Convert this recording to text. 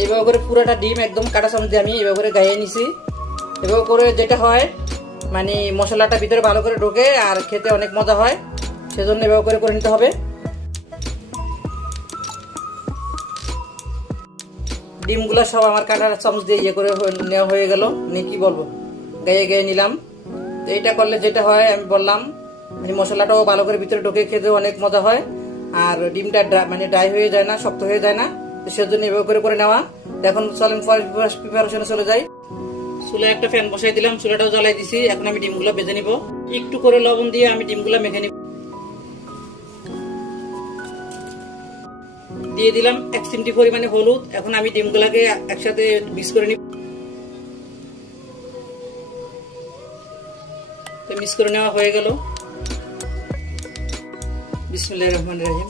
এইভাবে করে পুরোটা ডিম একদম কাঁটা চামচ দিয়ে আমি এইভাবে করে গাইয়ে নিছি। এভাবে করে যেটা হয় মানে মশলাটা ভিতরে ভালো করে ঢোকে আর খেতে অনেক মজা হয়, সেজন্য এভাবে করে নিতে হবে। ডিমগুলো সব আমার কাঁটার চামচ দিয়ে ইয়ে করে নেওয়া হয়ে গেল, মানে কি বলবো, গাইয়ে নিলাম। তো এইটা করলে যেটা হয় আমি বললাম, মানে মশলাটাও ভালো করে ভিতরে ঢোকে, খেতেও অনেক মজা হয় আর ডিমটা মানে ড্রাই হয়ে যায় না, শক্ত হয়ে যায় না। তো সেজন্য এভাবে করে নেওয়া। এখন চলেন প্রিপারেশনে চলে যাই। চুলায় একটা ফ্যান বসাই দিলাম, চুলাটাও জ্বালাই দিছি। এখন আমি ডিমগুলো ভেজে নিব। একটু করে লবণ দিয়ে আমি ডিমগুলো মেখে নিব। দিয়ে দিলাম 1 চিমটি পরিমাণে হলুদ। এখন আমি ডিমগুলোকে একসাথে মিক্স করে নিব। তো মিক্স করে নেওয়া হয়ে গেল। বিসমিল্লাহির রহমানির রহিম।